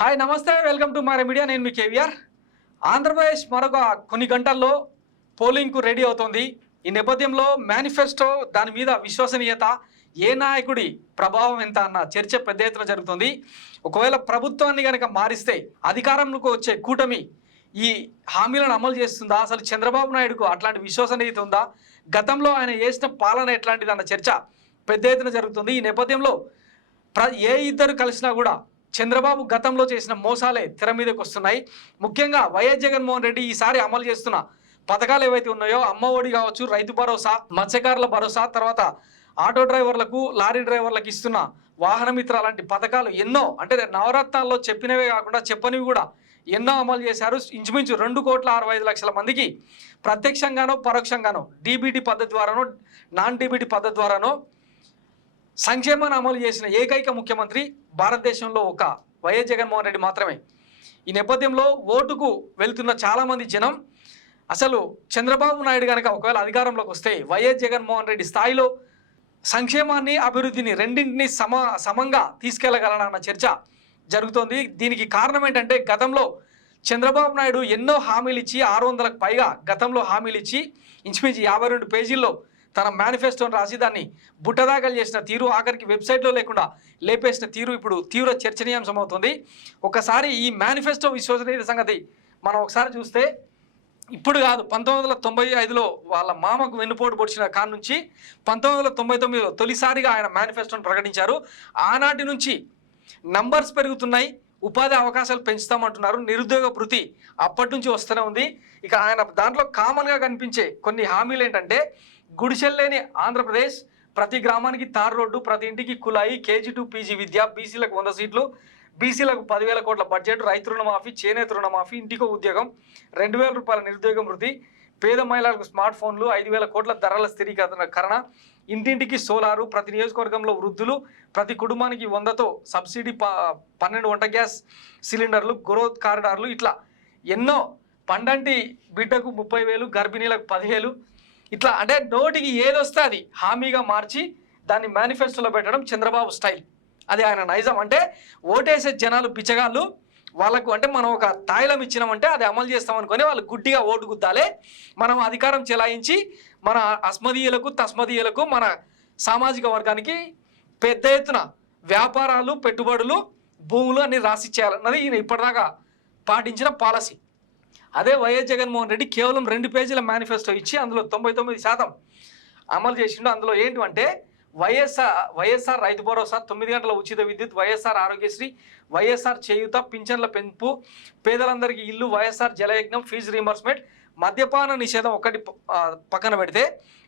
Hi నమస్తే welcome to మారే media. నేను మీ కేవీఆర్. ఆంధ్రప్రదేశ్ మరొక కొన్ని గంటల్లో పోలింగ్కు రెడీ అవుతోంది. ఈ నేపథ్యంలో మేనిఫెస్టో దాని మీద విశ్వసనీయత, ఏ నాయకుడి ప్రభావం ఎంత అన్న చర్చ పెద్ద ఎత్తున జరుగుతుంది. ఒకవేళ ప్రభుత్వాన్ని కనుక మారిస్తే అధికారంలోకి వచ్చే కూటమి ఈ హామీలను అమలు చేస్తుందా? అసలు చంద్రబాబు నాయుడుకు అట్లాంటి విశ్వసనీయత ఉందా? గతంలో ఆయన చేసిన పాలన ఎట్లాంటిది అన్న చర్చ పెద్ద ఎత్తున జరుగుతుంది. ఈ నేపథ్యంలో ఏ ఇద్దరు కలిసినా కూడా చంద్రబాబు గతంలో చేసిన మోసాలే తెర మీదకి వస్తున్నాయి. ముఖ్యంగా వైఎస్ జగన్మోహన్ రెడ్డి ఈసారి అమలు చేస్తున్న పథకాలు ఏవైతే ఉన్నాయో, అమ్మ ఒడి కావచ్చు, రైతు భరోసా, మత్స్యకారుల భరోసా, తర్వాత ఆటో డ్రైవర్లకు, లారీ డ్రైవర్లకు ఇస్తున్న వాహనమిత్ర లాంటి పథకాలు ఎన్నో, అంటే నవరత్నాల్లో చెప్పినవే కాకుండా చెప్పనివి కూడా ఎన్నో అమలు చేశారు. ఇంచుమించు 2,65,00,000 మందికి ప్రత్యక్షంగానో పరోక్షంగానో డీబీటీ పద్ధతి ద్వారానో నాన్ డీబీటీ పద్ధతి ద్వారానో సంక్షేమాన్ని అమలు చేసిన ఏకైక ముఖ్యమంత్రి భారతదేశంలో ఒక వైఎస్ జగన్మోహన్ రెడ్డి మాత్రమే. ఈ నేపథ్యంలో ఓటుకు వెళ్తున్న చాలామంది జనం అసలు చంద్రబాబు నాయుడు కనుక ఒకవేళ అధికారంలోకి వస్తే వైఎస్ జగన్మోహన్ రెడ్డి స్థాయిలో సంక్షేమాన్ని, అభివృద్ధిని రెండింటినీ సమంగా తీసుకెళ్లగలనన్న చర్చ జరుగుతోంది. దీనికి కారణం ఏంటంటే, గతంలో చంద్రబాబు నాయుడు ఎన్నో హామీలు ఇచ్చి 600లకు పైగా గతంలో హామీలు ఇచ్చి ఇంచుమించు 52 పేజీల్లో తన మేనిఫెస్టోని రాసి దాన్ని బుట్టదాఖలు చేసిన తీరు, ఆఖరికి వెబ్సైట్లో లేకుండా లేపేసిన తీరు ఇప్పుడు తీవ్ర చర్చనీయాంశం అవుతుంది. ఒకసారి ఈ మేనిఫెస్టో విశ్వసనీయత సంగతి మనం ఒకసారి చూస్తే, ఇప్పుడు కాదు 1995లో వాళ్ళ మామకు వెన్నుపోటు పొడిచిన కాడ నుంచి 1999లో తొలిసారిగా ఆయన మేనిఫెస్టోని ప్రకటించారు. ఆనాటి నుంచి నంబర్స్ పెరుగుతున్నాయి, ఉపాధి అవకాశాలు పెంచుతామంటున్నారు, నిరుద్యోగ భృతి అప్పటి నుంచి వస్తూనే ఉంది. ఇక ఆయన దాంట్లో కామన్గా కనిపించే కొన్ని హామీలు ఏంటంటే, గుడిసెల్లేని ఆంధ్రప్రదేశ్, ప్రతి గ్రామానికి తార్ రోడ్డు, ప్రతి ఇంటికి కుళాయి, KG to PG విద్య, బీసీలకు 100 సీట్లు, బీసీలకు 10,000 కోట్ల బడ్జెట్, రైతు రుణమాఫీ, చేనేత రుణమాఫీ, ఇంటికో ఉద్యోగం, 2,000 రూపాయల నిరుద్యోగం వృద్ధి, పేద మహిళలకు స్మార్ట్ ఫోన్లు, 5,000 కోట్ల ధరల స్థిరీకరణ, ఇంటింటికి సోలారు, ప్రతి నియోజకవర్గంలో వృద్ధులు, ప్రతి కుటుంబానికి 100తో సబ్సిడీ, 12 వంట గ్యాస్ సిలిండర్లు, గ్రోత్ కారిడార్లు, ఇట్లా ఎన్నో, పండంటి బిడ్డకు 30,000, గర్భిణీలకు 10,000, ఇట్లా అంటే నోటికి ఏదొస్తే అది హామీగా మార్చి దాన్ని మేనిఫెస్టోలో పెట్టడం చంద్రబాబు స్టైల్. అది ఆయన నైజం. అంటే ఓటేసే జనాలు బిచ్చగాళ్ళు, వాళ్ళకు అంటే మనం ఒక తాయిలం ఇచ్చినామంటే అది అమలు చేస్తామనుకొని వాళ్ళు గుడ్డిగా ఓటు గుద్దాలే. మనం అధికారం చెలాయించి మన అస్మదీయులకు, తస్మదీయులకు, మన సామాజిక వర్గానికి పెద్ద ఎత్తున వ్యాపారాలు, పెట్టుబడులు, భూములు అన్ని రాసిచ్చేయాలన్నది ఈయన ఇప్పటిదాకా పాటించిన పాలసీ. అదే వైఎస్ జగన్మోహన్ రెడ్డి కేవలం 2 పేజీల మేనిఫెస్టో ఇచ్చి అందులో 99% అమలు చేసిండు. అందులో ఏంటంటే వైఎస్ఆర్ రైతు భరోసా, 9 గంటల ఉచిత విద్యుత్, వైఎస్ఆర్ ఆరోగ్యశ్రీ, వైఎస్ఆర్ చేయూత, పింఛన్ల పెంపు, పేదలందరికీ ఇల్లు, వైఎస్ఆర్ జలయజ్ఞం, ఫీజు రీంబర్స్మెంట్, మద్యపాన నిషేధం ఒకటి పక్కన పెడితే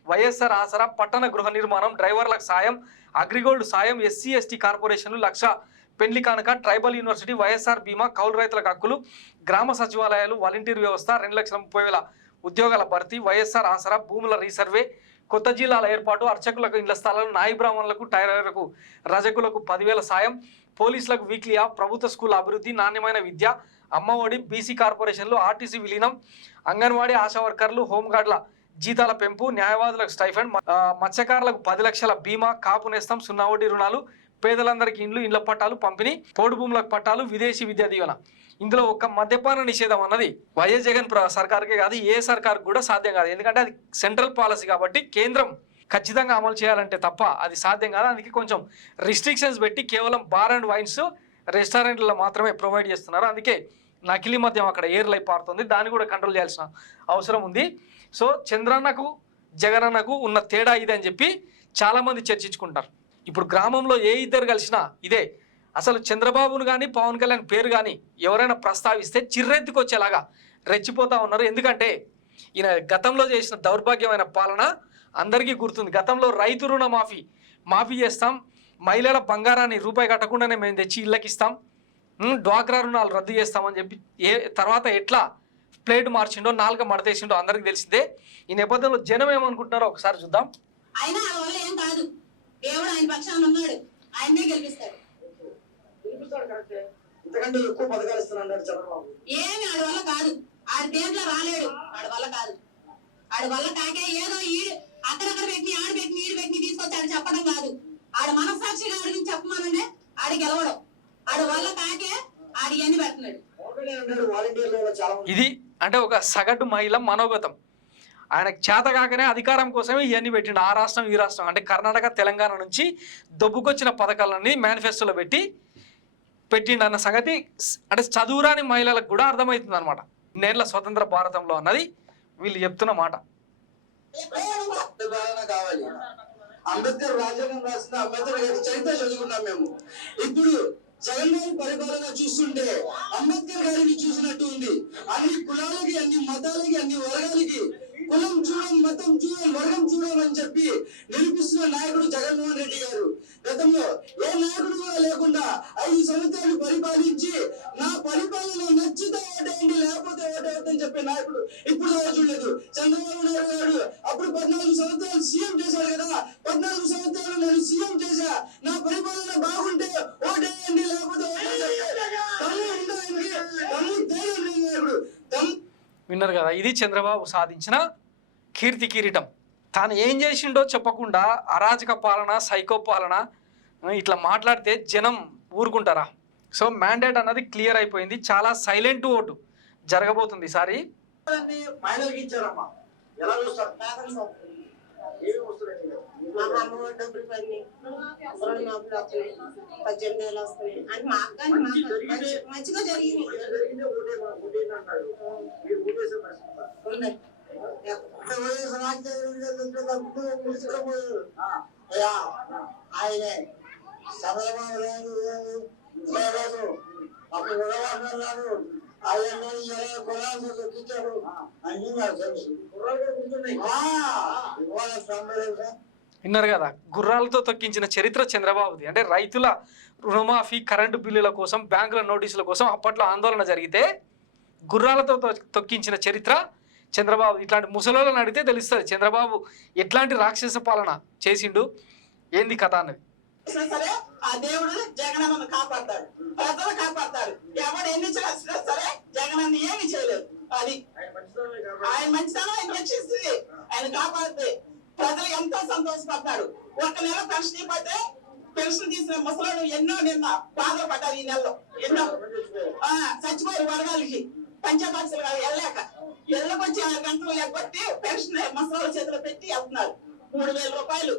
వైఎస్ఆర్ ఆసరా, పట్టణ గృహ నిర్మాణం, డ్రైవర్లకు సాయం, అగ్రిగోల్డ్ సాయం, SC/ST కార్పొరేషన్లు, 1,00,000 పెండ్లి కానుక, ట్రైబల్ యూనివర్సిటీ, వైఎస్ఆర్ బీమా, కౌలు రైతులకు హక్కులు, గ్రామ సచివాలయాలు, వాలంటీర్ వ్యవస్థ, 2,30,000 ఉద్యోగాల భర్తీ, వైఎస్ఆర్ ఆసరా, భూముల రీసర్వే, కొత్త జిల్లాల ఏర్పాటు, అర్చకులకు ఇళ్ల స్థలాలు, నాయి బ్రాహ్మణులకు, టైలర్లకు, రజకులకు 10,000 సాయం, పోలీసులకు వీక్లీ ఆఫ్, ప్రభుత్వ స్కూల్ అభివృద్ధి, నాణ్యమైన విద్య, అమ్మఒడి, బీసీ కార్పొరేషన్లు, ఆర్టీసీ విలీనం, అంగన్వాడీ ఆశా వర్కర్లు, హోంగార్డుల జీతాల పెంపు, న్యాయవాదులకు స్టైఫండ్, మత్స్యకారులకు 10 లక్షల బీమా, కాపు నేస్తం, 0 వడ్డీ రుణాలు, పేదలందరికీ ఇండ్ల పట్టాలు పంపిణీ, పోడు భూములకు పట్టాలు, విదేశీ విద్యా దీవెన. ఇందులో ఒక మద్యపాన నిషేధం అన్నది వైఎస్ జగన్ సర్కార్కే కాదు, ఏ సర్కార్కి కూడా సాధ్యం కాదు. ఎందుకంటే అది సెంట్రల్ పాలసీ కాబట్టి కేంద్రం ఖచ్చితంగా అమలు చేయాలంటే తప్ప అది సాధ్యం కాదు. అందుకే కొంచెం రిస్ట్రిక్షన్స్ పెట్టి కేవలం బార్ అండ్ వైన్స్ రెస్టారెంట్లలో మాత్రమే ప్రొవైడ్ చేస్తున్నారు. అందుకే నకిలీ మద్యం అక్కడ ఏర్లై పారుతుంది. దాన్ని కూడా కంట్రోల్ చేయాల్సిన అవసరం ఉంది. సో చంద్రన్నకు జగనన్నకు ఉన్న తేడా ఇదే అని చెప్పి చాలామంది చర్చించుకుంటారు. ఇప్పుడు గ్రామంలో ఏ ఇద్దరు కలిసినా ఇదే. అసలు చంద్రబాబును కానీ పవన్ కళ్యాణ్ పేరు కానీ ఎవరైనా ప్రస్తావిస్తే చిర్రెత్తుకొచ్చేలాగా రెచ్చిపోతూ ఉన్నారు. ఎందుకంటే ఈయన గతంలో చేసిన దౌర్భాగ్యమైన పాలన అందరికీ గుర్తుంది. గతంలో రైతు రుణ మాఫీ చేస్తాం, మహిళల బంగారాన్ని రూపాయి కట్టకుండానే మేము తెచ్చి ఇళ్ళకి ఇస్తాం, డ్వాక్రా రుణాలు రద్దు చేస్తామని చెప్పి తర్వాత ఎట్లా ప్లేట్ మార్చిండో, 4 మడతేసిండో అందరికి తెలిసిందే. ఈ నేపథ్యంలో జనం ఏమనుకుంటున్నారో ఒకసారి చూద్దాం. దేవుడు ఆయన పక్షాన ఉన్నాడు, ఆయన్నే గెలిపిస్తాడు. ఏమి ఆడి వల్ల కాదు, ఆడి దేంట్లో రాలేడు, ఆడి వల్ల కాదు. ఆడి వల్ల కాకే ఏదో అక్కడక్కడ పెట్టిన ఆడు పెట్టిన ఈడు పెట్టిన తీసుకొచ్చి ఆడు చెప్పడం కాదు. ఆడు మనస్సాక్షిగా ఆడికి చెప్పమనంటే ఆడి గెలవడం. ఆడి వల్ల కాకే ఆడి ఇది అంటే ఒక సగటు మహిళ మనోగతం. ఆయనకు చేతగాకనే అధికారం కోసమే ఇవన్నీ పెట్టిండు. ఆ రాష్ట్రం ఈ రాష్ట్రం అంటే కర్ణాటక తెలంగాణ నుంచి దొబ్బుకొచ్చిన పథకాలన్నీ మేనిఫెస్టోలో పెట్టిండు అన్న సంగతి అంటే చదువురాని మహిళలకు కూడా అర్థమవుతుంది అనమాట. నేర్ల స్వతంత్ర భారతంలో అన్నది వీళ్ళు చెప్తున్న మాట. కావాలి. అంబేద్కర్ రాజ్యాంగం రాసిన అంబేద్కర్ గారి చరిత్ర చదువుకున్నాం మేము. ఇప్పుడు జగన్ గారి పరిపాలన చూస్తుంటే అంబేద్కర్ గారిని చూసినట్టు ఉంది. అన్ని కులాలకి, అన్ని మతాలకి, అన్ని వర్గాలకి కులం చూడం, మతం చూడం, వర్గం చూడం అని చెప్పి నిరూపిస్తున్న నాయకుడు జగన్మోహన్ రెడ్డి గారు. గతంలో ఏ నాయకుడు కూడా లేకుండా 5 సంవత్సరాలు పరిపాలించి నా పరిపాలన నచ్చితే ఓటేయండి, లేకపోతే ఓటేయొద్దని చెప్పే నాయకుడు ఇప్పుడు చూడలేదు. చంద్రబాబు నాయుడు గారు అప్పుడు 14 సంవత్సరాలు సీఎం చేశారు కదా. 14 సంవత్సరాలు నేను సీఎం చేశా, నా పరిపాలన బాగుంటే ఓటేయండి, లేకపోతే విన్నారు కదా, ఇది చంద్రబాబు సాధించిన కీర్తి కిరీటం. తాను ఏం చేసిండో చెప్పకుండా అరాచక పాలన, సైకో పాలన ఇట్లా మాట్లాడితే జనం ఊరుకుంటారా? సో మ్యాండేట్ అన్నది క్లియర్ అయిపోయింది. చాలా సైలెంట్ ఓటు జరగబోతుంది ఈసారి. మహిళలకు ఇచ్చారమ్మా, ఎలా చూస్తారు? మంచిగా జరిగింది. ఆయనే చంద్రబాబు నాయుడు అప్పుడు రాడు, ఆయన కులాలు దొరికించాడు అన్ని నాకు తెలుసు. విన్నారు కదా, గుర్రాలతో తొక్కించిన చరిత్ర చంద్రబాబుది. అంటే రైతుల రుణమాఫీ, కరెంటు బిల్లుల కోసం, బ్యాంకుల నోటీసుల కోసం అప్పట్లో ఆందోళన జరిగితే గుర్రాలతో తొక్కించిన చరిత్ర చంద్రబాబు. ఇట్లాంటి ముసలోళ్ళని అడిగితే తెలుస్తుంది చంద్రబాబు ఎట్లాంటి రాక్షస పాలన చేసిండు, ఏంది కథ అన్నది. సరే ఆ దేవుడు జగనన్నను కాపాడతాడు, ప్రజలు కాపాడతాడు. ఎవడు ఎన్ని చేసినా సరే జగనన్న ఏమి చేయలేదు. అది ఆయన మంచితనం ఆయన రక్షిస్తుంది, ఆయన కాపాడితే ప్రజలు ఎంతో సంతోషపడతాడు. 1 నెల పెన్షన్ ఇవ్వతే పెన్షన్ తీసిన ముసలాడు ఎన్నో నిన్న బాధలు పడ్డారు. ఈ నెలలో ఎన్నో చచ్చిపోయారు వరగాలకి, పంచాయతీలు వెళ్ళాక ఎళ్ళకొచ్చి 6 గంటలు ఎగ్గొట్టి పెన్షన్ ముసలాళ్ళ చేతిలో పెట్టి వెళ్తున్నారు. 3000 రూపాయలు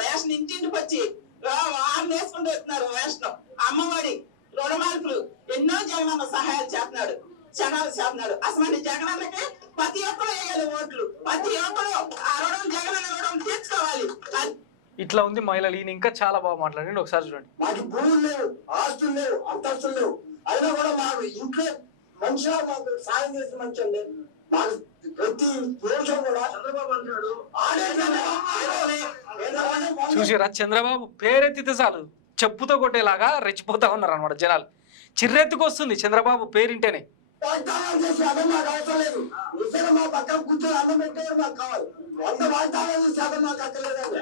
రేషన్ ఇంటింటికి వచ్చి 6 వేసుకుంటూ వెళ్తున్నారు. రేషన్, అమ్మఒడి, రుణమార్పులు ఎన్నో జగనన్న సహాయాలు చేస్తున్నాడు, జనాలు చేస్తున్నాడు. అసలు జగనన్నకి ప్రతి ఒక్కరు వేయాలి ఓట్లు, ప్రతి ఒక్కరు ఆ రుణం జగనన్న రుణం తీర్చుకోవాలి. ఇట్లా ఉంది మహిళలు. ఈయన ఇంకా చాలా బాగా మాట్లాడండి, ఒకసారి చూడండి. మాకు భూములు లేవు, ఆస్తులు లేవు, అంతస్తులు లేవు, అయినా కూడా మాకు ఇంట్లో మనిషిగా మాకు సాయం చేసిన మనిషి అండి. మాకు ప్రతి రోజు కూడా చంద్రబాబు అంటాడు చూసిరా, చంద్రబాబు పేరెత్తితే చాలు చెప్పుతో కొట్టేలాగా రెచ్చిపోతా ఉన్నారు అనమాట జనాలు. చిర్రెత్తుకు వస్తుంది చంద్రబాబు పేరింటేనే. వాగ్దానాలు చేసి అన్నం మాకు అవసరం లేదు. నిజంగా మా పక్కన కూర్చొని అన్నం పెట్టేవారు మాకు కావాలి. 100 వాగ్దానాలు చేసి అన్నం మాకు అక్కర్లేదండి.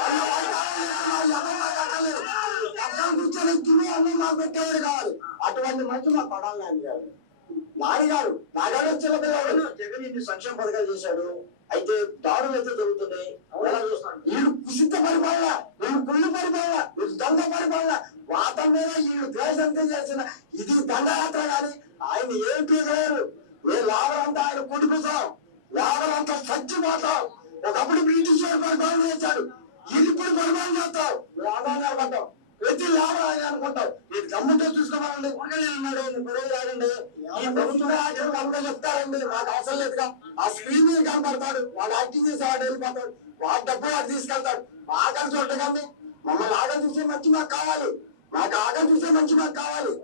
100 వాగ్దానాలు చేసి అన్నం మాకు అక్కర్లేదు. పక్కన కూర్చొని తిని అన్నం మాకు పెట్టేవారు కావాలి. అటువంటి మంచి మా పడాలి నాన్నగారు వచ్చిన జగన్ ఇన్ని సంక్షేమ పథకాలు చేశాడు. అయితే దాడులు అయితే జరుగుతున్నాయి. వీళ్ళు కుసిత పరిపాలన, వీళ్ళు కుళ్ళు పరిపాలన, వీళ్ళు దొంగ పరిపాలన, వాతం మీద వీళ్ళు దేశంతో చేసిన ఇది దండయాత్ర. కానీ ఆయన ఏం పీకలేరు. మేము లాభరంతా ఆయన కుడిపోతాం, లాభరంతా చచ్చిపోతాం. ఒకప్పుడు బ్రిటిష్ పరిపాలన చేశాడు, ఇది ఇప్పుడు పరిపాలన చేస్తాం. లాభంగా పడ్డాం, ప్రతి లాభం ఆయన అనుకుంటాం. మీరు గమ్ముతో చూసుకోవాలండి, ఉన్నాడు గొడవలు రాడండి. ఈ ప్రభుత్వం గమ్ముతో చెప్తారండి, మాకు అవసరం లేదుగా. ఆ స్క్రీన్ మీద కనపడతాడు, వాడు యాక్టింగ్ చేసి వాడు వెళ్ళిపోతాడు, వాడు డబ్బు వాడు తీసుకెళ్తాడు. ఆకలి చూడకండి, మమ్మల్ని ఆకలి చూసే మంచి మాకు కావాలి, మాకు ఆకలి చూసే మంచి మాకు కావాలి,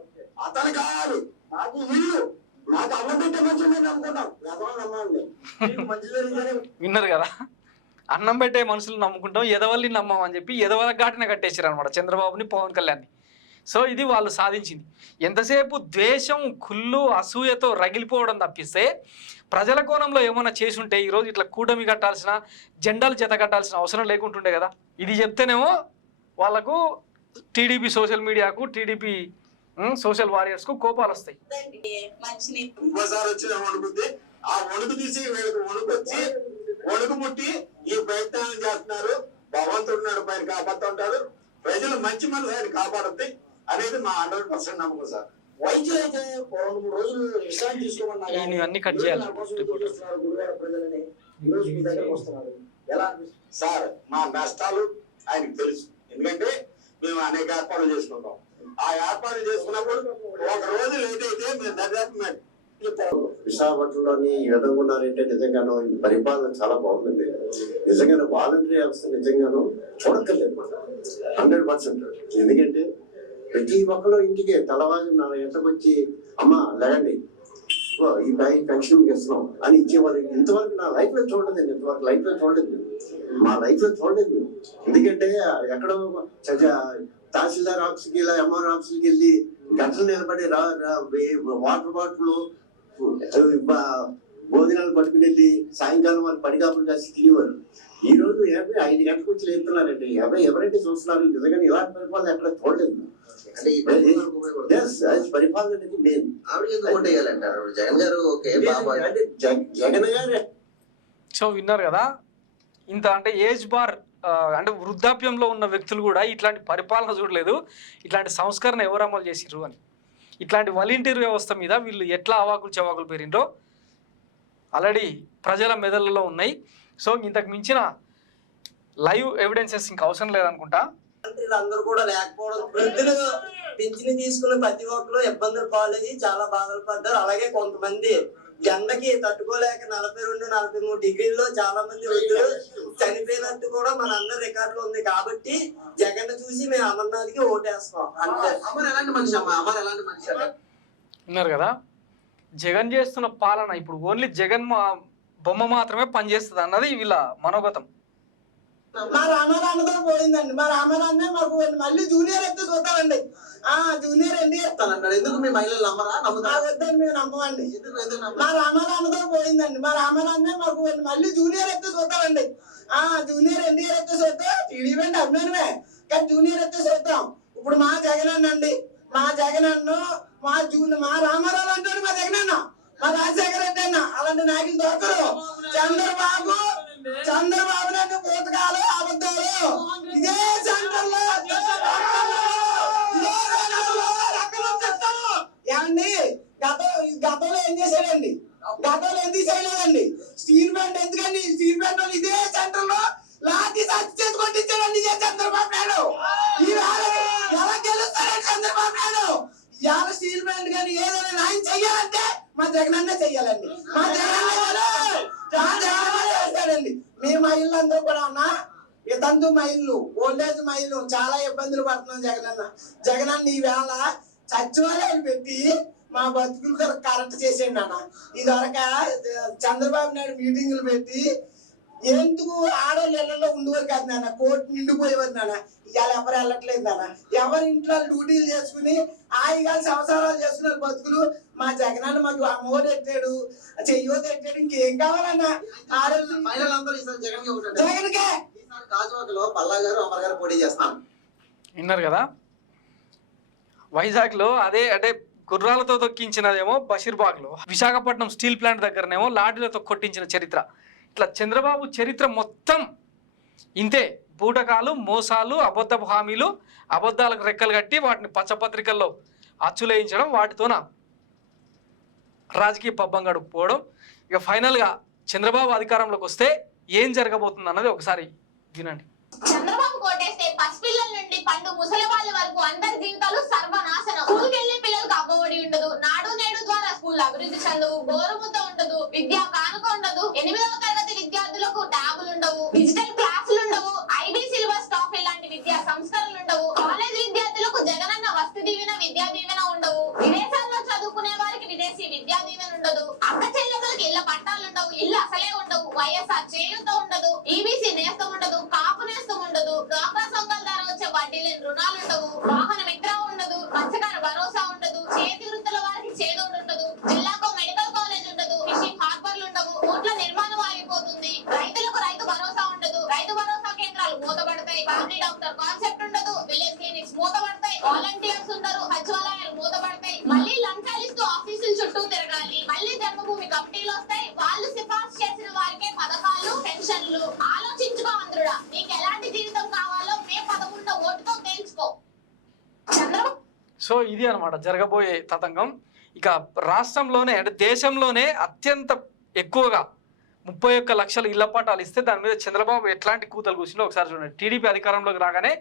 అతను కావాలి. మాకు ఇల్లు, మాకు అన్నం పెట్టే మంచి మేము నమ్ముకుంటాం. ఎవరు నమ్మండి, మంచి జరిగిందని. విన్నారు కదా, అన్నం పెట్టే మనుషులు నమ్ముకుంటాం, ఎదవల్ని నమ్మమని చెప్పి ఎదవల ఘాటిన కట్టేశారు అనమాట చంద్రబాబుని, పవన్ కళ్యాణ్ని. సో ఇది వాళ్ళు సాధించింది. ఎంతసేపు ద్వేషం, కుళ్ళు, అసూయతో రగిలిపోవడం తప్పిస్తే ప్రజల కోణంలో ఏమైనా చేసి ఉంటే ఈరోజు ఇట్లా కూటమి కట్టాల్సిన, జెండాలు జత కట్టాల్సిన అవసరం లేకుంటుండే కదా. ఇది చెప్తేనేమో వాళ్ళకు టీడీపీ సోషల్ మీడియాకు, టీడీపీ సోషల్ వారియర్స్కు కోపాలు వస్తాయి. ఇంకోసారి వచ్చిన వణుకుద్ది, ఆ వణుకు తీసి వీళ్ళకి వణుకొచ్చి వణుకు ముట్టి ఈ ప్రయత్నాలు చేస్తున్నారు. భగవంతుడు ఉన్నాడు, పైన కాపాడుతూ ఉంటాడు. ప్రజలు మంచి మనసు ఆయన కాపాడుద్ది అనేది మా 100% నమ్మకం సార్. వైద్యులు అయితే 2-3 రోజులు విశ్రాంతి తీసుకోమన్నా ఈయన కానీ అన్ని కట్ చేయాలి. నా కోసం ఎదురు చూస్తున్నారు గుడివాడ ప్రజలని. ఈ రోజు మీ దగ్గరకు వస్తున్నారు. ఎలా అనిపిస్తుంది? సార్ మా నష్టాలు ఆయనకు తెలుసు, ఎందుకంటే మేము అనేక ఏర్పాట్లు చేసుకుంటాం. ఆ ఏర్పాట్లు చేసుకున్నప్పుడు ఒక రోజు లేట్ అయితే మేము దర్యాప్తు విశాఖపట్నంలోని ఈ విధంగా ఉన్నారంటే నిజంగానూ ఈ పరిపాలన చాలా బాగుందండి. నిజంగానూ వాలంటరీ వ్యవస్థ నిజంగానూ చూడక్కర్లేదు మనం 100%. ఎందుకంటే ప్రతి ఒక్కరు ఇంటికి తెల్లవారు 4 గంటలకు వచ్చి అమ్మ లేదండి ఈ పెన్షన్ ఇస్తున్నాం అని ఇచ్చేవాళ్ళు ఇంతవరకు నా లైఫ్ లో చూడలేదు. ఇంతవరకు లైఫ్ లో చూడలేదు, మా లైఫ్ లో చూడలేదు. ఎందుకంటే ఎక్కడో తహసీల్దార్ ఆఫీస్కి ఇలా ఎంఆర్ ఆఫీస్కి వెళ్ళి గంటలు నిలబడి వాటర్ బాటిల్ భోజనాలు పట్టుకుని వెళ్ళి సాయంకాలం వాళ్ళు పడిగాపులు కాసి తినేవారు. ఈ రోజు 5 గంటలకు వచ్చి వెళ్తున్నారండి. ఎవరైతే చూస్తున్నారు నిజంగా ఇలాంటి పరిపాలన ఎక్కడ చూడలేదు. పరిపాలన అనేది మెయిన్. జగన్ గారు జగన్ గారే. సో విన్నారు కదా, ఇంత అంటే ఏజ్ బార్ అంటే వృద్ధాప్యంలో ఉన్న వ్యక్తులు కూడా ఇట్లాంటి పరిపాలన చూడలేదు, ఇట్లాంటి సంస్కరణ ఎవరు అమలు చేసిర్రు అని. ఇట్లాంటి వాలంటీర్ వ్యవస్థ మీద వీళ్ళు ఎట్లా అవాకులు చవాకులు పేరిండ్రో ఆల్రెడీ ప్రజల మెదళ్ళలో ఉన్నాయి. సో ఇంతకు మించిన లైవ్ ఎవిడెన్సెస్ ఇంకా అవసరం లేదనుకుంటా. అందరూ కూడా లేకపోవడం, వృద్ధులు పింఛని తీసుకున్న ప్రతి ఒక్కరు ఇబ్బందులు పాలయ్యి చాలా బాధలు పడ్డారు. అలాగే కొంతమంది ఎండకి తట్టుకోలేక 42-43 డిగ్రీల్లో చాలా మంది వృద్ధులు చనిపోయినట్టు కూడా మన అందరి రికార్డులో ఉంది. కాబట్టి జగన్ చూసి మేము అమర్నాథ్కి ఓటేస్తాం అంతే. అమర్ ఎలాంటి మనిషి అమ్మా? అమర్ ఎలాంటి మనిషి? విన్నారు కదా, జగన్ చేస్తున్న పాలన ఇప్పుడు ఓన్లీ జగన్ బొమ్మ మాత్రమే పనిచేస్తుంది అన్నది వీళ్ళ మనోగతం. మా రామారాన్నతో పోయిందండి. మా రామారాన్నే మాకు మళ్ళీ జూనియర్ ఎత్తే చూస్తామండి. జూనియర్ అండి చెప్తానంటారు. ఎందుకు మీ మహిళలు నమ్మరా? వద్దని మేము నమ్మమండి. మా రామారాన్నతో పోయిందండి. మా రామారాన్నే మాకు మళ్ళీ జూనియర్ ఎత్తే చూస్తామండి. జూనియర్ ఎన్టీఆర్ ఎత్తే చూస్తాం. టీడీపీ అంటే అభిమానమే, కానీ జూనియర్ ఎత్తే చూస్తాం. ఇప్పుడు మా జగన్ అన్నండి, మా జగన్ అన్ను మా రామారావు అంటాడు, మా జగన్ అన్న, మా రాజశేఖర రెడ్డి అన్న, అలాంటి నాయకులు దొరకరు. చంద్రబాబు నాయుడు పూతకాలు అబద్ధాలు ఇదే సెంటర్ లో ఏమండి గతంలో ఏం చేశాడండి? గతంలో ఎందుకు చేయలేదండి? స్టీల్ ప్లాంట్ ఎందుకండి? స్టీల్ ప్లాంట్ వాళ్ళు ఇదే సెంటర్ లో లాఠీ చేసి కొట్టించాడండి ఇదే చంద్రబాబు నాయుడు. ఎలా గెలుస్తాడండి చంద్రబాబు నాయుడు? ఇవాళ స్టీల్ ప్లాంట్ కానీ ఏదైనా న్యాయం చెయ్యాలంటే మా జగన్ అన్నే చెయ్యాలండి. మా జగన్ చేస్తాడండి. మీ మహిళలందరూ కూడా ఉన్నా వితంతు మహిళలు, ఓల్డేజ్ మహిళలు చాలా ఇబ్బందులు పడుతున్నాం. జగన్ అన్న ఈవేళ సచివాలయాలు పెట్టి మా బతుకులు కరెక్ట్ చేసేయండి అన్న. ఇదివరక చంద్రబాబు నాయుడు మీటింగులు పెట్టి ఎందుకు ఆడవాళ్ళు ఇళ్లలో ఉండేవారు కాదు నాన్న, కోర్టు నిండిపోయేవారు నాన్న. ఇవాళ ఎవరు వెళ్ళట్లేదు నాన్న. ఎవరి ఇంట్లో డ్యూటీలు చేసుకుని హాయిగా సంవత్సరాలు చేసుకున్నారు బతుకులు. మా జగనాన్ని మాకు అమ్మోడు ఎట్టాడు, చెయ్యోది ఎట్టాడు, ఇంకేం కావాలన్నా మహిళలందరూ ఈసారి జగన్కే. గాజువాకలో పల్లా గారు అమర్ గారు పోటీ చేస్తాం. విన్నారు కదా, వైజాగ్లో అదే అంటే గుర్రాలతో తొక్కించినదేమో బషీర్బాగ్లో, విశాఖపట్నం స్టీల్ ప్లాంట్ దగ్గరనేమో లాఠీలతో కొట్టించిన చరిత్ర. ఇట్లా చంద్రబాబు చరిత్ర మొత్తం ఇంతే. బూటకాలు, మోసాలు, అబద్ధపు హామీలు, అబద్ధాలకు రెక్కలు కట్టి వాటిని పచ్చపత్రికల్లో అచ్చులేయించడం, వాటితోన రాజకీయ పబ్బం గడుపుకోవడం. ఇక ఫైనల్గా చంద్రబాబు అధికారంలోకి వస్తే ఏం జరగబోతుంది అన్నది ఒకసారి వినండి. చంద్రబాబు కోటేస్తే పసిపిల్లల నుండి పండు ముసలి వాళ్ళ వరకు అందరి జీవితాలు సర్వనాశనం. స్కూల్కి వెళ్లే పిల్లలకు అబ్బఒడి ఉండదు, నాడు నేడు ద్వారా స్కూల్ అభివృద్ధి చెందవు, గోరుముద్ద ఉండదు, విద్యా కానుక ఉండదు, 8వ తరగతి విద్యార్థులకు ట్యాబులు ఉండవు, డిజిటల్ క్లాసులు ఉండవు, ఐబీ సిలబస్ టాప్ ఇలాంటి విద్యా సంస్కరణలు ఉండవు, కాలేజ్ విద్యార్థులకు జగనన్న వసతి దీవెన, విద్యా దీవెన ఉండవు, విదేశాల్లో చదువుకునే వారికి విదేశీ విద్యా దీవెన ఉండదు, అక్క చెల్లెలకు ఇళ్ల పట్టాలు ఉండవు, ఇల్లు అసలే ఉండవు, వైఎస్ఆర్ చేయూత ఉండదు, ఈబీసీ నేస్తం ఉండదు, కాపు నేస్తం ఉండదు, డ్వాక్రా సంఘాల ద్వారా వచ్చే వడ్డీ లేని రుణాలు ఉండవు, వాహన మిత్ర ఉండదు, మత్స్యకార భరోసా ఉండదు, చేతి వృత్తుల వారికి చేదోడు ఉండదు, జిల్లాకు మెడికల్ కాలేజ్ ఉండదు, ఫిషింగ్ హార్బర్లు ఉండవు, ఊట్ల నిర్మాణం ఆగిపోతుంది, రైతులకు రైతు భరోసా ఉండదు, రైతు భరోసా కేంద్రాలు మూతపడతాయి, ఫ్యామిలీ డాక్టర్ కాన్సెప్ట్ ఉండదు, విలేజ్ క్లినిక్స్ మూతపడతాయి, వాలంటీర్స్ ఉండరు, సచివాలయాలు మూతపడతాయి, మళ్ళీ లంచాలు ఇస్తూ ఆఫీసుల చుట్టూ తిరగాలి, మళ్ళీ జన్మభూమి కమిటీలు వస్తాయి, వాళ్ళు సిఫార్సు చేసిన వారికే పథకాలు, పెన్షన్లు. ఆలోచించుకో ఆంధ్రుడా, నీకు ఎలాంటి జీవితం కావాలో మే 11 ఓటుతో తేల్చుకో. చంద్రబాబు సో ఇది అనమాట జరగబోయే తతంగం. ఇక రాష్ట్రంలోనే అంటే దేశంలోనే అత్యంత ఎక్కువగా 31 లక్షల ఇళ్ల పట్టాలు ఇస్తే దాని మీద చంద్రబాబు ఎట్లాంటి కూతలు కూర్చుందో ఒకసారి చూడండి. టీడీపీ అధికారంలోకి రాగానే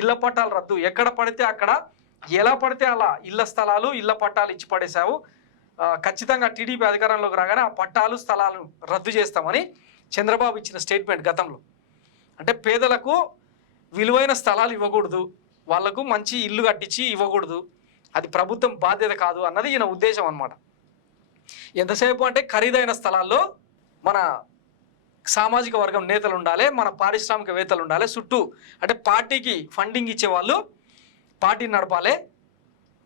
ఇళ్ల పట్టాలు రద్దు, ఎక్కడ పడితే అక్కడ ఎలా పడితే అలా ఇళ్ల స్థలాలు ఇళ్ల పట్టాలు ఇచ్చి పడేశావు, ఖచ్చితంగా టీడీపీ అధికారంలోకి రాగానే ఆ పట్టాలు స్థలాలు రద్దు చేస్తామని చంద్రబాబు ఇచ్చిన స్టేట్మెంట్ గతంలో. అంటే పేదలకు విలువైన స్థలాలు ఇవ్వకూడదు, వాళ్లకు మంచి ఇల్లు కట్టించి ఇవ్వకూడదు, అది ప్రభుత్వం బాధ్యత కాదు అన్నది ఈయన ఉద్దేశం అన్నమాట. ఎంతసేపు అంటే ఖరీదైన స్థలాల్లో మన సామాజిక వర్గం నేతలు ఉండాలి, మన పారిశ్రామికవేత్తలు ఉండాలి, చుట్టూ అంటే పార్టీకి ఫండింగ్ ఇచ్చేవాళ్ళు పార్టీని నడపాలి,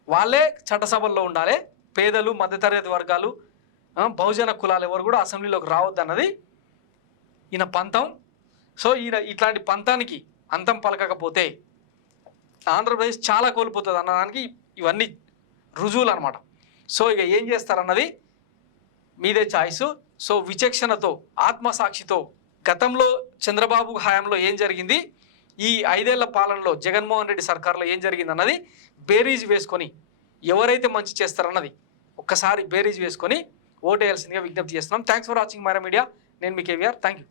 వాళ్ళే చట్టసభల్లో ఉండాలి, పేదలు మధ్యతరగతి వర్గాలు బహుజన కులాలు ఎవరు కూడా అసెంబ్లీలోకి రావద్దు అన్నది ఈయన పంతం. సో ఈయన ఇట్లాంటి పంతానికి అంతం పలకకపోతే ఆంధ్రప్రదేశ్ చాలా కోల్పోతుంది అన్నదానికి ఇవన్నీ రుజువులు అనమాట. సో ఇక ఏం చేస్తారన్నది మీదే ఛాయిస్. సో విచక్షణతో ఆత్మసాక్షితో గతంలో చంద్రబాబు హయాంలో ఏం జరిగింది, ఈ 5 ఏళ్ల పాలనలో జగన్మోహన్ రెడ్డి సర్కార్లో ఏం జరిగింది అన్నది బేరీజ్ వేసుకొని ఎవరైతే మంచి చేస్తారన్నది ఒక్కసారి బేరీజ్ వేసుకొని ఓటేయాల్సిందిగా విజ్ఞప్తి చేస్తున్నాం. Thanks for watching Myra Media. నేను మీ కేవీఆర్. Thank you.